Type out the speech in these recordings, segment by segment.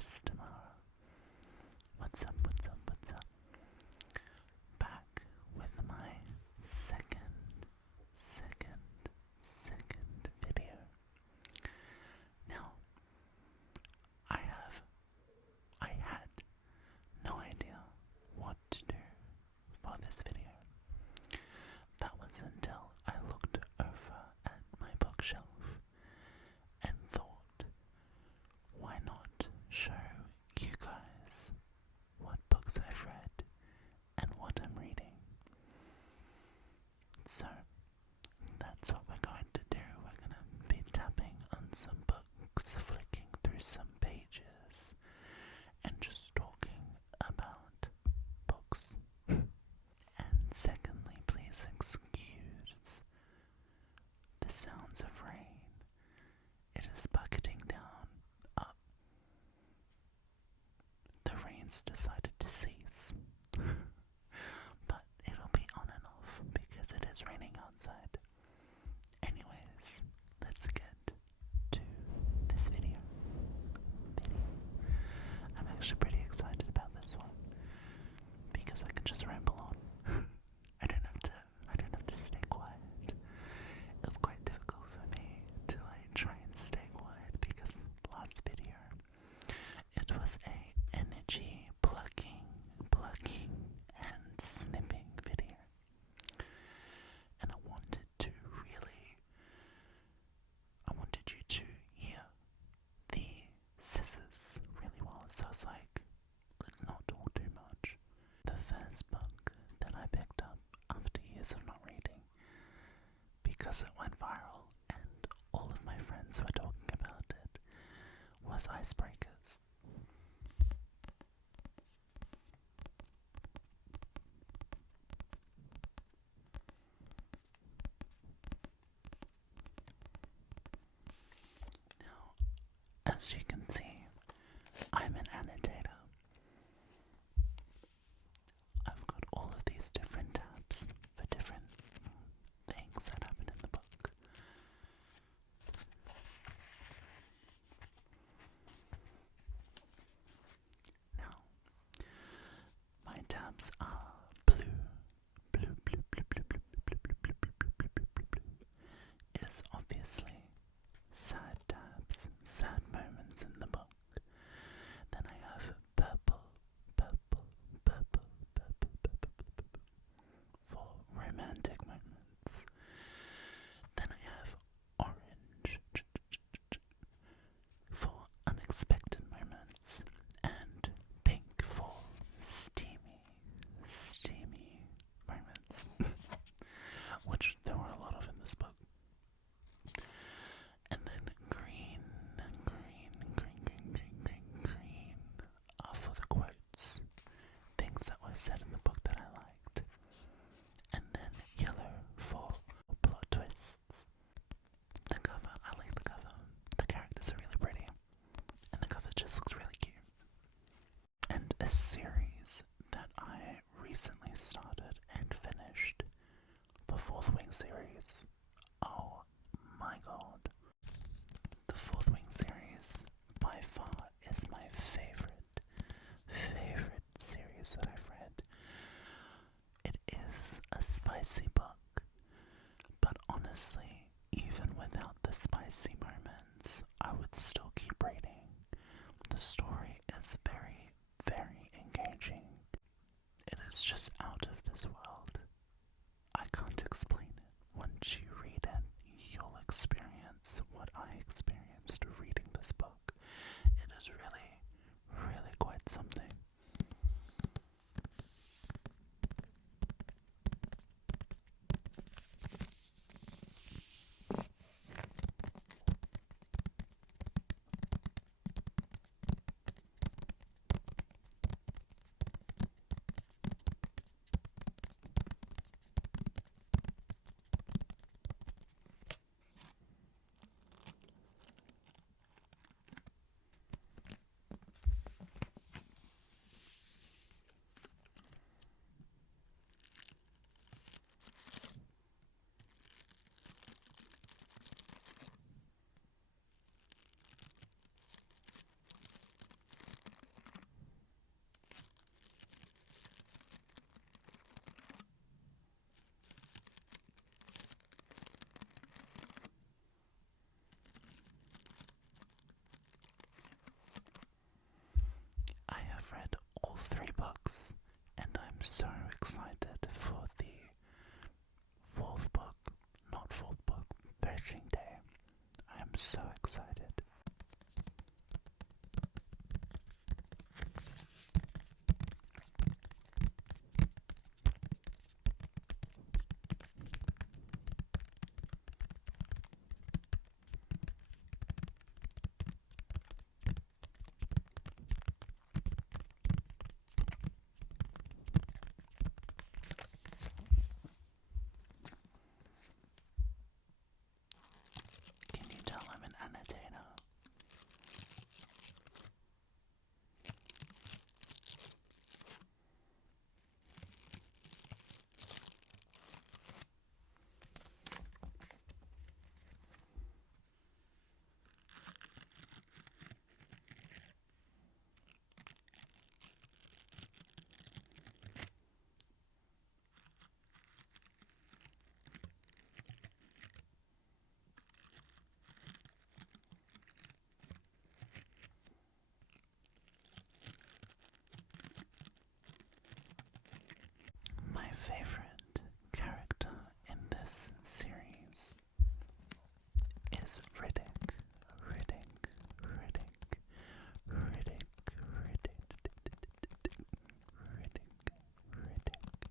rest tomorrow. What's up, what's up, what's up? Back with my second video. Now, I had no idea what to do for this video. That was until I looked over at my bookshelf and thought, why not show you guys what books I've read and what I'm reading? So, that's what we're going to do. We're going to be tapping on some books, flicking through some pages, and just talking about books. And secondly, please excuse the sounds of rain. It is bucketing down. The rain's decided to cease. But it'll be on and off because it is raining outside. Anyways, let's get to this video. I'm actually pretty excited about this one because I can just ramble on. I don't have to stay quiet. It was quite difficult for me to try and stay quiet because last video it was a energy plucking and snipping video. And I wanted you to hear the scissors really well. So I was like, let's not talk too much. The first book that I picked up after years of not reading, because it went viral and all of my friends were talking about it, was Icebreakers. Now, as you can see, I'm an annotator. I've got all of these different tabs for different things that happen in the book. Now, my tabs are blue is obviously sad tabs, sad moments in the book. Then I have purple for romantic moments. Then I have orange for unexpected moments, and pink for steamy moments, which there were a lot of in this book. And then green are for the quotes, things that were said in the book that I liked. And then yellow for plot twists. The cover, I like the cover. The characters are really pretty, and the cover just looks really cute. And a series that I recently started and finished, the Fourth Wing series. Oh my god. The Fourth Wing series by far is my favorite series that I've read. It is a spicy book, but honestly, even without the spicy moments, I would still keep reading. The story is very, very engaging. It is just out of this world. I can't explain it. Once you read it, you'll experience what I experienced reading this book. It is really, really quite something. I've read all 3 books, and I'm so excited for the 4th book, not 4th book, Threshing Day. I am so excited. Can you tell I'm an annotator? My favorite character in this series is Riddick. Riddick, Riddick, Riddick, Riddick, Riddick.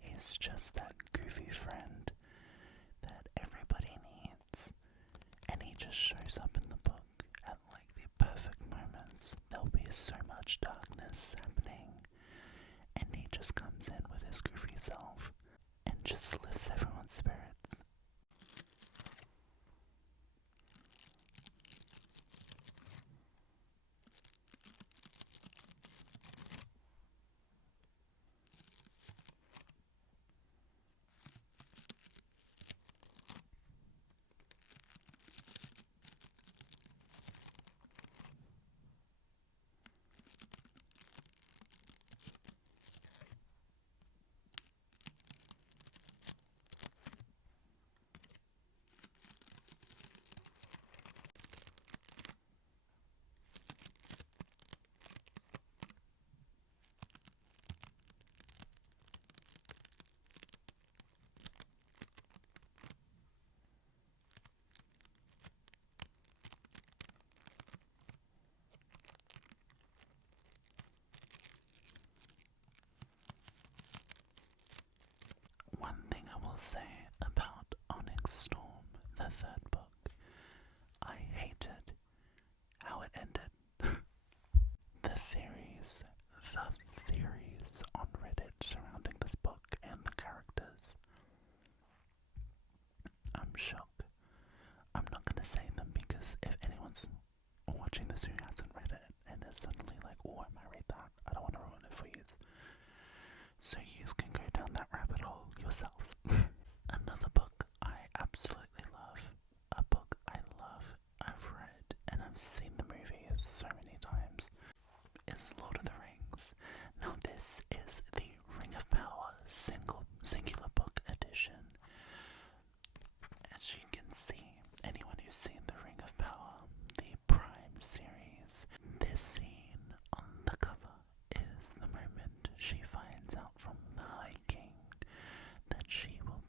He's just that goofy friend that everybody needs, and he just shows up in the book at like the perfect moments. There'll be so much darkness happening, and he just comes in with his goofy self and just lifts everyone's spirits. One thing I will say about Onyx Storm, the 3rd book, I hated how it ended. The theories on Reddit surrounding this book and the characters, I'm shocked. I'm not going to say them because if anyone's watching this who hasn't read it and is suddenly like, oh, I might read that, I don't want to ruin it for you. So you can go down that rabbit hole yourselves. Another book I absolutely love, a book I've read, and I've seen the movies so many times, is Lord of the Rings. Now this is the Ring of Power singular book edition. As you can see, anyone who's seen the Ring of Power, the Prime series, this scene on the cover is the moment she finds out from the High King that she will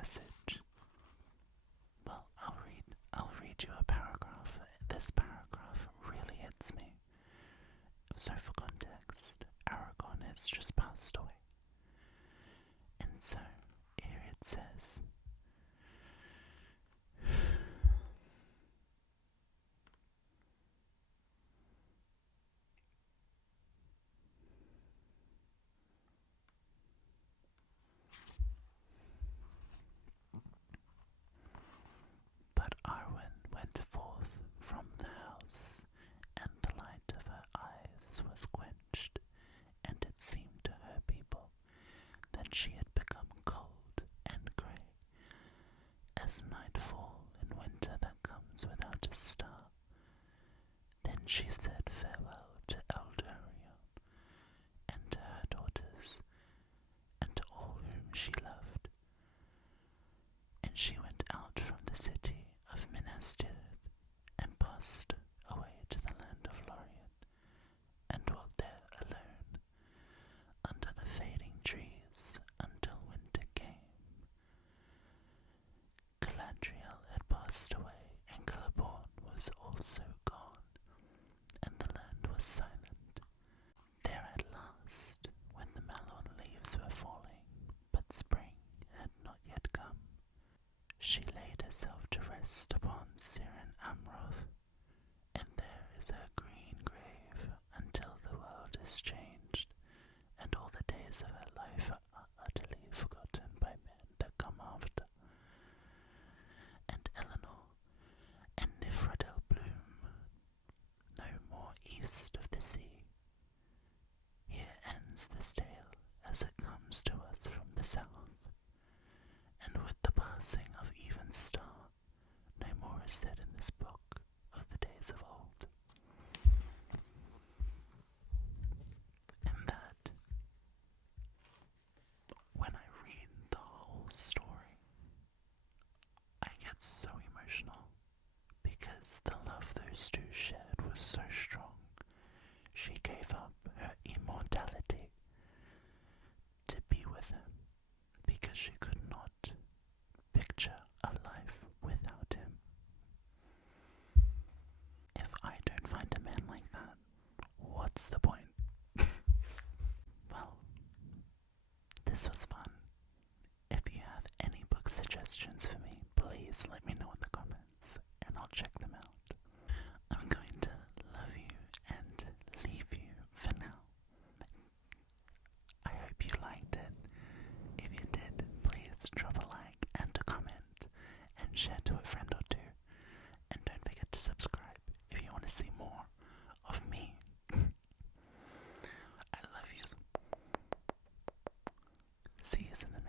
passage. Well, I'll read you a paragraph. This paragraph really hits me. So for context, Aragon has just passed away. And so, here it says, but Arwen went forth from the house, and the light of her eyes was quenched, and it seemed to her people that she had become cold and grey, as nightfall in winter that comes without a star. Then she said farewell to Eldarion, and to her daughters, and to all whom she loved. And she went out from the city of Minas Tirith, and passed away to the land of Lorien, and dwelt there alone, under the fading trees, until winter came. Galadriel had passed away, and Celeborn was also gone, and the land was silent. There at last, when the mallow leaves were falling, but spring had not yet come, she laid herself to rest upon Siren Amroth, and there is her green grave until the world is changed, and all the days of her life are utterly forgotten by men that come after. And Eleanor and Nifredel bloom no more east of the sea. Here ends this tale as it comes to us from the south, and with the passing of even star, no more is said in this book of the days of old. And that, when I read the whole story, I get so emotional, because the love those two shared was so strong. She gave up her immortality to be with him, because she could not picture a life without him. If I don't find a man like that, what's the point? Well, this was fun. If you have any book suggestions for me, please let me know in the comments, and I'll check them out. I'm going to love you and leave you for now. I hope you liked it. If you did, please drop a like and a comment, and share to a friend or two. And don't forget to subscribe if you want to see more of me. I love you. See you in the